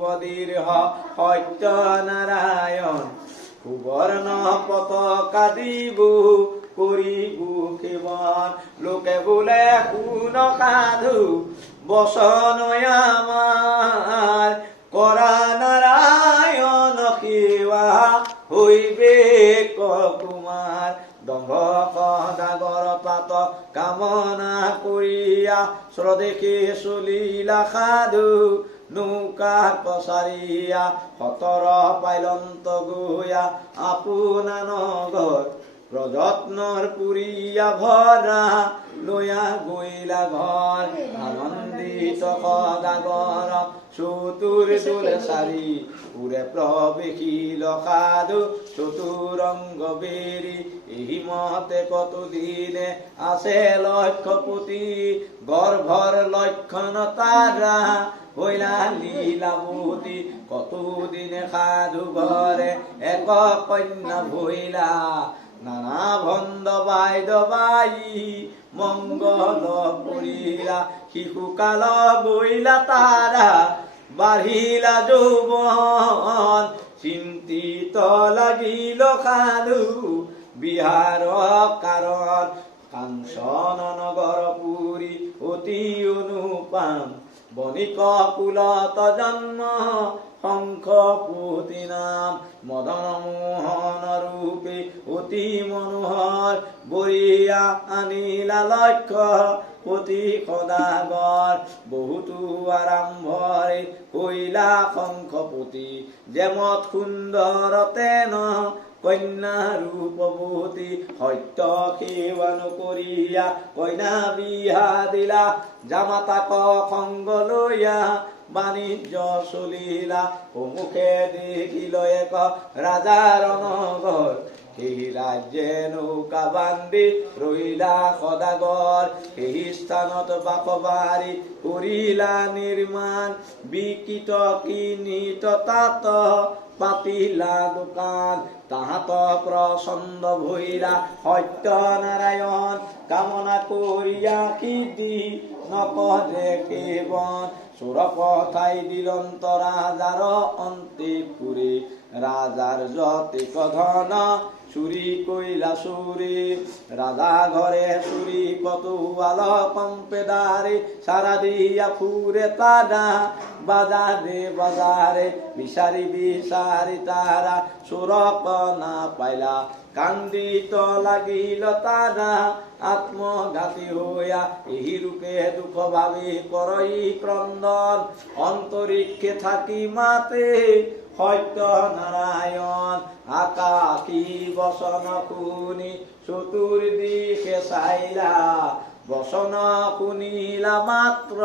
দ্বিপদীৰ সত্য নাৰায়ণ সুবৰ্ণ পতাকা দিবু কৰিবু সেৱন লোকে বোলে শুন সাধু বচনয় আমাৰ কৰা নাৰায়ণ সেৱা হৈবে কুমাৰ দম্ভ সদাগৰ পাত কামনা কৰিয়া স্বদেশী চলিলা সাধু নৌকা কছাৰিয়া সতৰ পাইলন্ত গৈয়া আপোনা নগৰ প্ৰযত্নৰ পুৰিয়া ভৰা লৈয়া গৈলা ঘৰ আনন্দিত সদাগৰ চতুৰ দোলে চাৰি পুৰে প্ৰৱেশিল সাধু চতুৰংগ বেৰি এই মতে কতদিনে আছে লক্ষপতি গৰ্ভৰ লক্ষণ তাৰা হইলা লীলাৱতী কতদিনে সাধু ঘৰে এক কন্যা ভইলা নানা ভণ্ড বাইদবাই মংগল কৰিলা শিশুকাল গৈলা তাৰা বাঢ়িলা যৌৱন চিন্তিত লাগিল সাধু বিহাৰ কাৰণ কাঞ্চন নগৰ পুৰী অতি অনুপাম বণিক কুলত জন্ম শংখ পুতি নাম মদন মোহন ৰূপে অতি মনোহৰ বৰিয়া আনিলা লক্ষ্য পতি সদাগৰ বহুতো আৰম্ভৰে কৈলা শংখপতি যেমত সুন্দৰ তেন কন্যা ৰূপৱতী সত্য সেৱা নকৰিয়া কন্যা বিহা দিলা জামাতাক সংগ লৈয়া বাণিজ্য চলিলা সন্মুখে দেখিল এক ৰাজাৰ নগৰ সেই ৰাজ্যে নৌকা বান্ধি ৰহিলা সদাগৰ সেই স্থানত বাসবাৰী কৰিলা নিৰ্মাণ বিকৃত কিনিত তাত পাতিলা দোকান তাহাত প্ৰচণ্ড ভৈৰা সত্য নাৰায়ণ কামনা কৰিয়া সিদ্ধি নকৰে কেৱন চোৰ পঠাই দিলন্ত ৰাজাৰ অন্তিপুৰে ৰাজাৰ যতিক ধন চুৰি কইলা চুৰি রাজা ঘরে চুরি কতোয়াল কম্পেদারে সারা দিয়া ফুরে তারা বাজারে বাজারে বিচারি বিচারি তারা সুরক না পাইলা কান্দিত লাগিল তারা আত্মঘাতী হইয়া এই রূপে দুঃখ ভাবি করই ক্রন্দন অন্তরিক্ষে থাকি মাতে সত্য নারায়ণ আকাশী বচন শুনি চতুর্দিশে চাইলা বচন শুনিলা মাত্র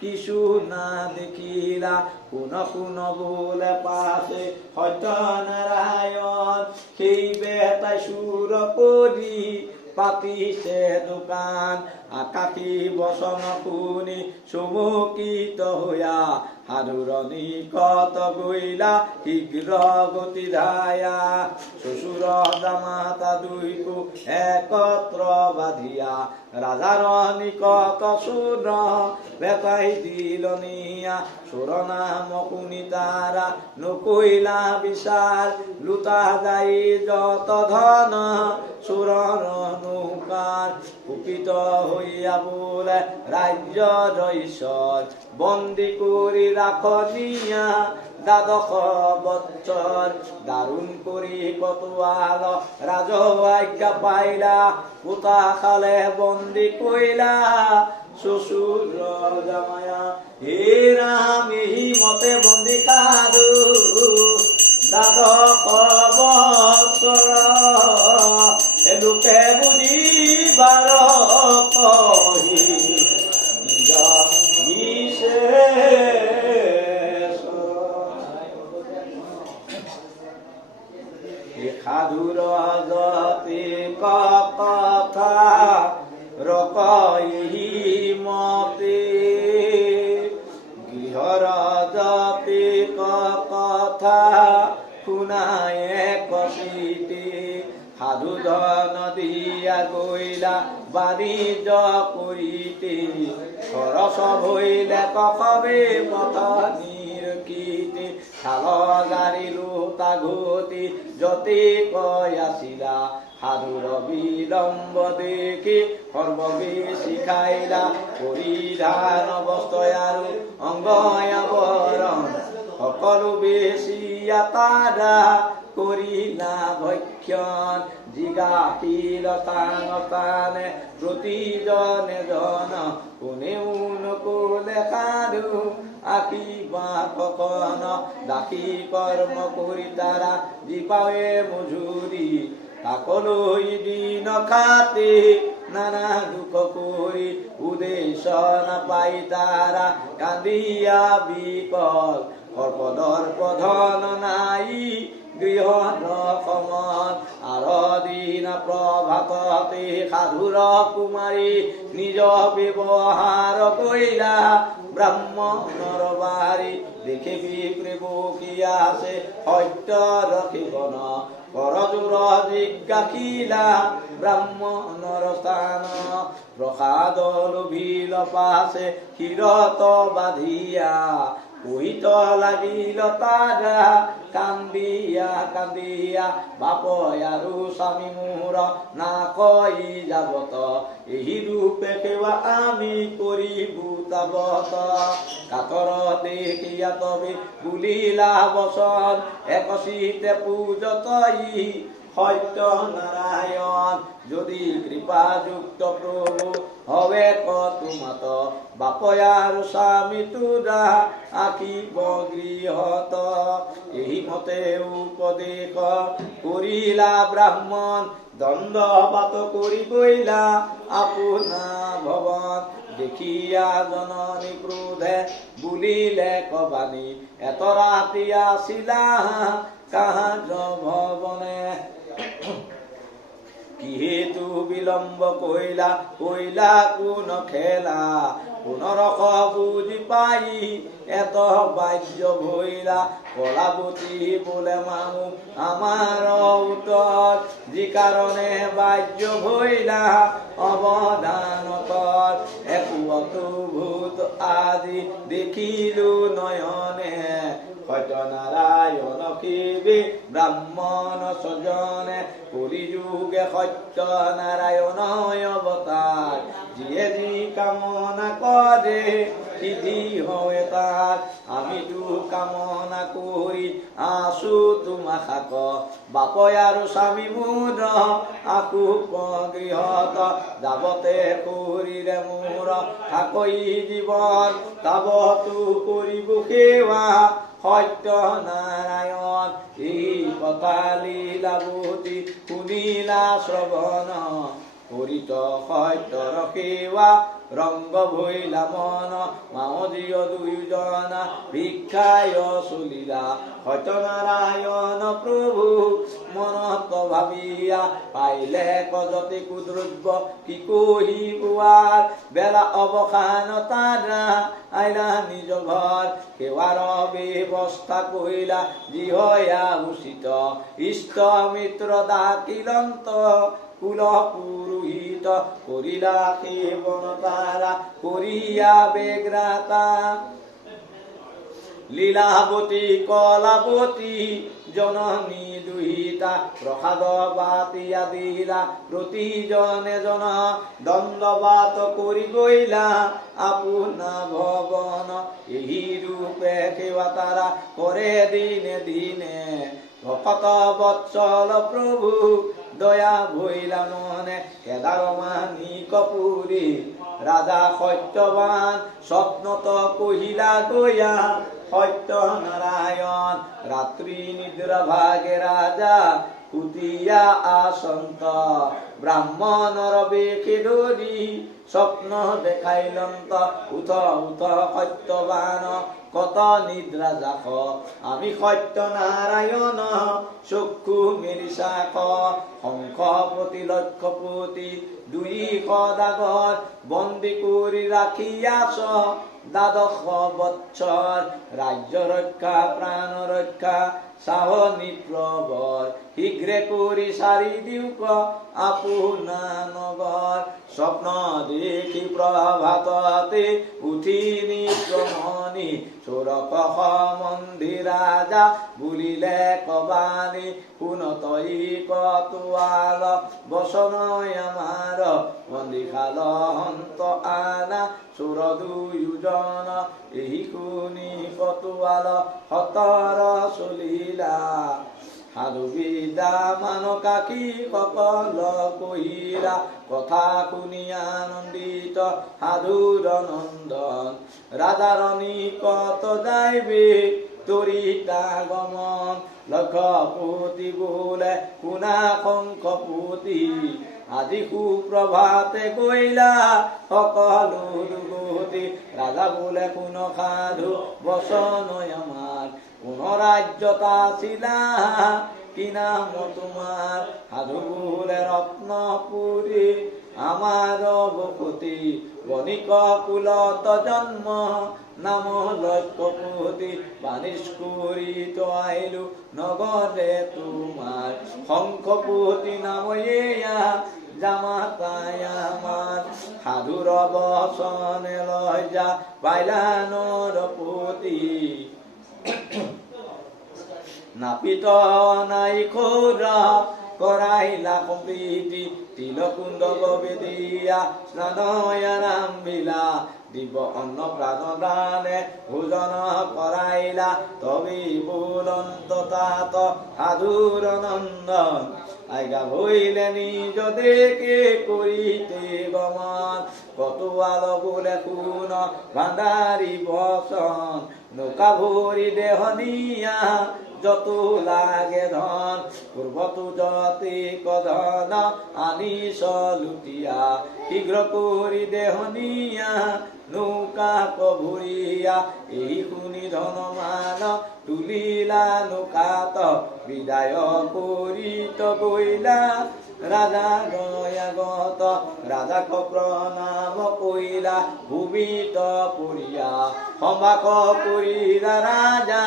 কিছু না দেখিলা কোন কোন বলে পাশে সত্য নারায়ণ সেই বেতাই সুর করি পাতিছে দোকান আকাশী বচন শুনি চমকিত হইয়া সাধুৰ নিকট গৈলা শীঘ্ৰ গতি ধায়া শ্বশুৰ জামাতা দুইকো একত্ৰ বাধিয়া ৰাজাৰ নিকট চূৰ বেটাই দিলনিয়া চোৰ নাম শুনি তাৰা নকৰিলা বিচাৰ লুটা যাই যত ধন চোৰৰ নৌকাৰ কুপিত হইয়া বোলে ৰাজ্যৰ ঈশ্বৰ বন্দী কৰি রাখনিয়া দ্বাদশ বছর দারুণ করি কতোয়াল রাজ আজ্ঞা পাইলা কোথা খালে বন্দি কইলা শ্বশুর জামায়া হে রাম এই মতে বন্দি সাধু দ্বাদশ বছর এদুকে বুঝিবার কহি সাধুৰ যতি কথা ৰকহি মতে গৃহৰ যতি কথা শুনায় কচিতে সাধু ধন দিয়া গৈলা বাণিজ্য কৰিতে খৰচ হইলে কখবে পথ নিৰখি কহিতে খাল জাৰিলো তাগতি যতে কয় আছিলা সাধুৰ বিলম্ব দেখি সৰ্ববে শিখাইলা পৰিধান বস্ত্ৰ আৰু অংগ আৱৰণ সকলো বেছি তাৰা কৰিলা ভক্ষণ জিগাশীলতানে প্ৰতিজনে জন কোনেও নকলে সাধু আঁকিবা ককন দাসী কৰ্ম কৰি তাৰা জীপাৱে মজুৰি তাকলৈ দিন খাতে নানা দুখ কৰি উদ্দেশ্য নাপাই তাৰা কান্দিয়া বিকল সৰ্পদৰ প্ৰধন নাই গৃহ সমন আৰদিনা প্ৰভাততে সাধুৰ কুমাৰী নিজ ব্যৱহাৰ কৰিলা ব্ৰাহ্মণৰ বাৰী দেখিবি প্ৰভু আছে সত্য ৰখিবন কৰজোৰ জিজ্ঞাসিলা ব্ৰাহ্মণৰ স্থান প্ৰসাদ লোভিল পাছে শিৰত বাধিয়া কহিত লাগিল তাৰা কান্দিয়া কান্দিয়া বাপ আৰু স্বামী মোৰ না কই যাবত এই ৰূপে সেৱা আমি কৰিবো তাবত কাতৰ দেখিয়া তবে বুলিলা বচন একচিতে পূজত ই সত্য নাৰায়ণ যদি কৃপাযুক্ত প্ৰভু হবে তোমাত বাপ আৰু স্বামী তোৰা আঁকিব গৃহত এই মতে উপদেশ কৰিলা ব্ৰাহ্মণ দণ্ডবাত কৰি গৈলা আপোনা ভৱন দেখিয়া জননী ক্ৰোধে বুলিলে কবানী এত ৰাতি আছিলা কাহাজ ভৱনে কিহেতু বিলম্ব কইলা কোন খেলা পুনৰস বুজি পাই এত বাহ্য ভৈলা কলাবতী বোলে মামু আমাৰ উত্তৰ যি কাৰণে বাহ্য ভৈলা অৱদানতৰ একো ভূত আজি দেখিলো নয়নে সত্যনাৰায়ণ শিৱে ব্ৰাহ্মণ স্বজনে কলিযুগে সত্যনাৰায়ণ অৱতাৰ যিয়ে যি কামনা কৰে সিদ্ধি হয় তাৰ আমিতো কামনা কৰি আছো তোমা শাক বাপ আৰু স্বামী মোৰ আকু গৃহত যাবতে কৰিলে মোৰ থাকৈ জীৱন তাবতো কৰিব সেৱা সত্য নাৰায়ণ এই কথা লীলাৱতী শুনিলা শ্ৰৱণ কৰিত সত্যৰ সেৱা ৰংগ ভৈলা মন মাউজীয় দুয়োজনা ভিক্ষায় চলিলা সত্যনাৰায়ণ প্ৰভু মনত ভাবিয়া পাইলে কজতে কুদ্ৰব্য কি কহিবোৱাৰ বেলা অৱসান তাৰা আইলা নিজ ঘৰ সেৱাৰ ব্যৱস্থা কৰিলা যি হয়া উচিত ইষ্ট মিত্ৰ দাকিলন্ত কুল পুৰোহিত কৰিলা সেৱন তাৰা কৰিয়া বেগ্ৰাতা লীলাৱতী কলাৱতী জননী দুহিতা প্ৰসাদ বাতিয়া দিলা প্ৰতিজনে জন দণ্ডবাত কৰি গৈলা আপোনা ভৱন এই ৰূপে সেৱা তাৰা কৰে দিনে দিনে ভকত বৎসল প্ৰভু দয়া ভৈলা মনে কেদাৰ মানি কপুৰী ৰাজা সত্যৱান স্বপ্নত কহিলা গয়া সত্য নাৰায়ণ ৰাত্ৰি নিদ্ৰা ভাগে ৰাজা কুটিয়া আসন্ত ব্ৰাহ্মণৰ বেশে ধৰি স্বপ্ন দেখাইলন্ত উঠ উঠ সত্যৱান কত নিদ্ৰা যাখ আমি সত্য নাৰায়ণ চক্ষু মেলি চাখ শংখ প্ৰতি লক্ষপতি দুই সদাগৰ বন্দী কৰি ৰাখিয়াছ দ্বাদশ বৎসৰ ৰাজ্য ৰক্ষা প্ৰাণ ৰক্ষা চাহ নিপ্ৰবৰ শীঘ্ৰে কৰি চাৰি দিওক আপোনা নগৰ স্বপ্ন দেখি প্ৰভাততে উঠি নিক্ৰমণি চোৰক সম্বন্ধি ৰাজা বুলিলে কবানি পুনতই কতোৱাল বচনয় আমাৰ বন্দিশাল হন্ত আনা চোৰ দুয়োজন এই শুনি কতোৱাল সতৰ চলিলা সাধু বিদ্যা মানকাকী সকল কহিলা কথা শুনি আনন্দিত সাধুৰ নন্দন ৰাজাৰ নিকট যাইবে তৰিতা গমন লক্ষপতি বোলে শুনা শংখপতি আজি সুপ্ৰভাতে গৈলা সকলো দুগতি ৰাজা বোলে শুন সাধু বচনয় আমাৰ কোন ৰাজ্যত আছিলা কি নাম তোমাৰ সাধু বোলে ৰত্নপুৰী আমাৰ বসতি বণিক কুলত জন্ম নাম লক্ষপতি বানিজ কৰি আহিলো নগৰে তোমাৰ শংখপতি নাম এয়া জামাতাই আমাৰ সাধুৰ বচনে লৈ যা পাইলা নৰপতি নাপিত নাই খৌৰ কৰাইলা সম্প্ৰীতি তিলকুণ্ড গবেদিয়া স্নানয় আৰম্ভিলা দিব অন্ন প্ৰাণ দানে ভোজন কৰাইলা তবি বুলন্ত তাত সাধুৰ নন্দন আইগা ভৈলে নিজ দেকে কৰিতে গমন কতোৱাল বোলে শুন ভাণ্ডাৰী বচন নৌকা ভৰি দেহনীয়া যত লাগে ধন পূৰ্বতো যতি কধন আনিছ লুটিয়া শীঘ্ৰ কৰি দেহনীয়া নৌকা কভুৰিয়া এই শুনি ধন মান তুলিলা নৌকাত বিদায় কৰিত গৈলা ৰাজা গয়াগত ৰাজাক প্ৰণাম কৰিলা ভূমিত পৰিয়া সম্ভাষ কৰিলা ৰাজা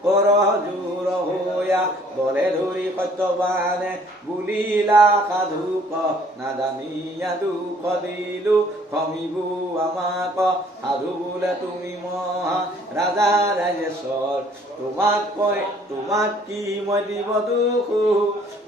কৰ জোৰ হৈয়া গলে ধৰি সত্যবানে বুলিলা সাধুক নাজানিয়া দুখ দিলো খমিবো আমাক সাধু বোলে তুমি মহা ৰাজা ৰাজেশ্বৰ তোমাক কি মই দিব দুখ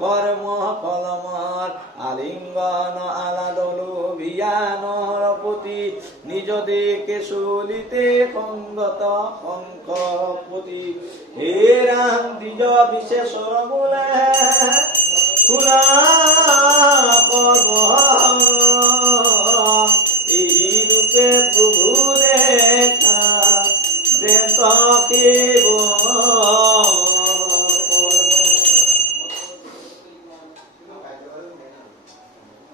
কৰ্ম ফলমৰ আলিংগন আলাদলো বিয়ানৰ প্ৰতি নিজ দেকে চলিতে সংগত শংখপতি হে ৰাম দ্বিজ বিশেষৰ বোলে শুনা কৰ্ম এই ৰূপে প্ৰভু দেখা দেত কেব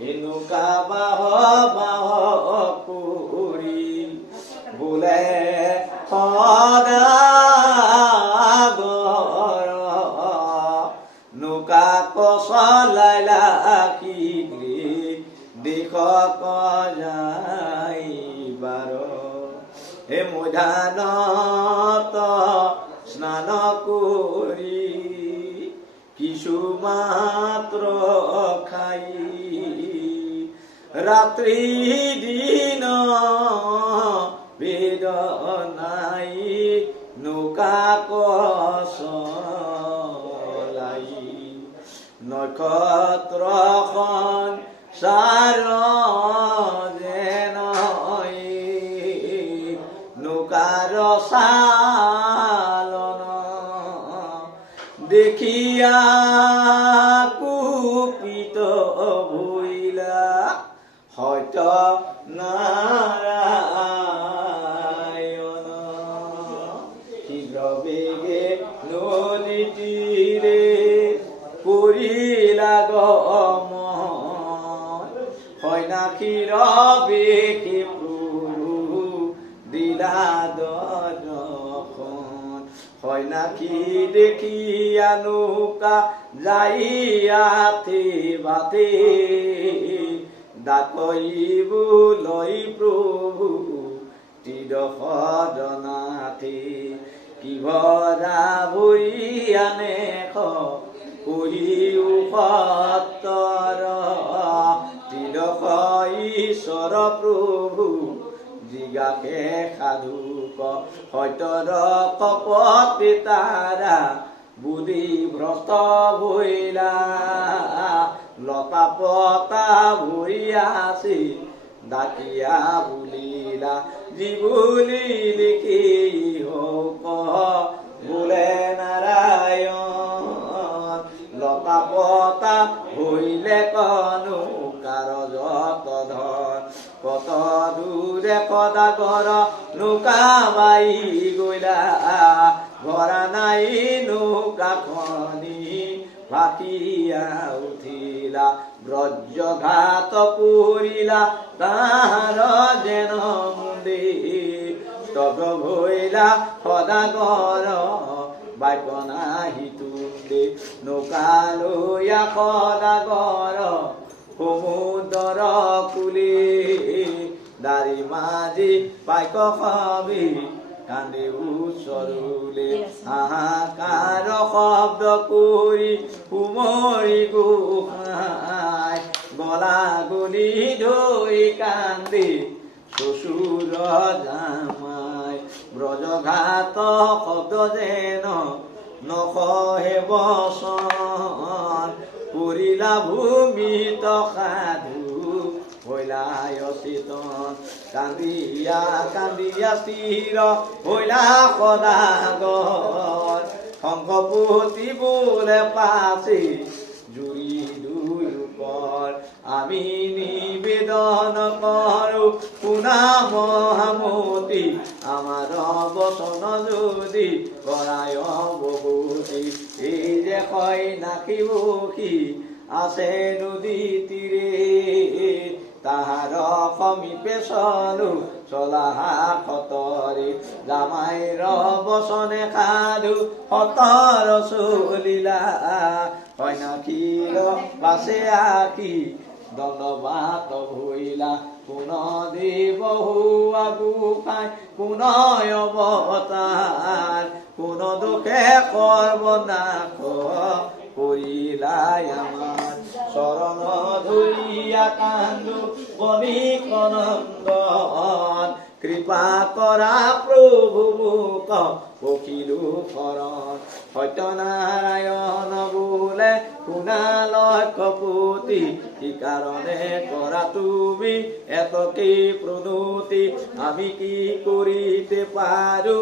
হেনুকা বাহ বাহ কৰি বোলে সদাগৰ নৌকা কচলাইলা শীঘ্ৰে দেশক যাইবাৰ হে মৈদানত স্নান কৰি কিছু মাত্ৰ খাই ৰাত্ৰি দিন বেদনাই নৌকা কচলাই নক্ষত্ৰখন চাৰ যেন নৌকাৰ চালন দেখিয়া কুপিত ভৈলা সত্য নাৰায়ণ শীঘ্ৰ বেগে নদী তীৰে কৰিলা গমন সন্যাসীৰ বেশে প্ৰভু দিলা দৰ্শন সন্যাসী দেখিয়া নৌকা যাইয়াতে বাতে ডাকইবলৈ প্ৰভু ত্ৰিদশদনাথি কি ভৰা ভৰি আনেশ কহিও সত্তৰ ত্ৰিদশ ঈশ্বৰ প্ৰভু জিগাকে সাধুক সত্যৰ কপতি তাৰা বুদ্ধি ভ্ৰষ্ট ভৈলা লতা পতা ভৰি আছি ডাকিয়া বুলিলা যি বুলি লিখি হওক বোলে নাৰায়ণ লতা পতা ভৰিলে কনো কাৰ যত ধন কত দূৰে কদাগৰ নৌকা বাই গলা ভৰা নাই নৌকাখনি ভাটিয়া উঠিলা ব্ৰজঘাত পৰিলা তাহাৰ যেন মুণ্ডে স্তব্ধ ভৈলা সদাগৰ বাক্য নাহি তুণ্ডে নৌকা লৈয়া সদাগৰ সমুদ্ৰ কুলে দাৰি মাজি পাইক সবি কান্দে ওচৰলে হাহাকাৰ শব্দ কৰি কুমৰি গোসাঁই গলা গলি ধৰি কান্দে শ্বশুৰ জামাই ব্ৰজঘাত শব্দ যেন নকহে বচন পৰিলা ভূমিত সাধু হইলাই অচেতন কান্দিয়া কান্দিয়া স্থিৰ হইলা সদাগৰ শংকপতি বোলে পাছে জুৰি দুয়োকৰ আমি নিবেদন কৰো শুনা মহামতি আমাৰ বচন যদি কৰাই অৱগতি এই যে সৈনাকী বসী আছে নদী তীৰে তাহাৰ সমীপে চলো চলাহা সতৰে জামাইৰ বচনে সাধু সতৰ চলিলা সৈনাকীৰ বাছে আকি দণ্ডবাত ভৈলা কোন দেৱ হুৱা গোসাঁই কোন অৱতাৰ কোন দুখে সৰ্বনাশ কৰিলাই আমাৰ চৰণ ধৰিয়া কান্দো বণিক নন্দন কৃপা কৰা প্ৰভু মোক পখিলো শৰণ সত্যনাৰায়ণ বোলে শুনা লক্ষপতি কি কাৰণে কৰা তুমি এতকেই প্ৰণতি আমি কি কৰিতে পাৰো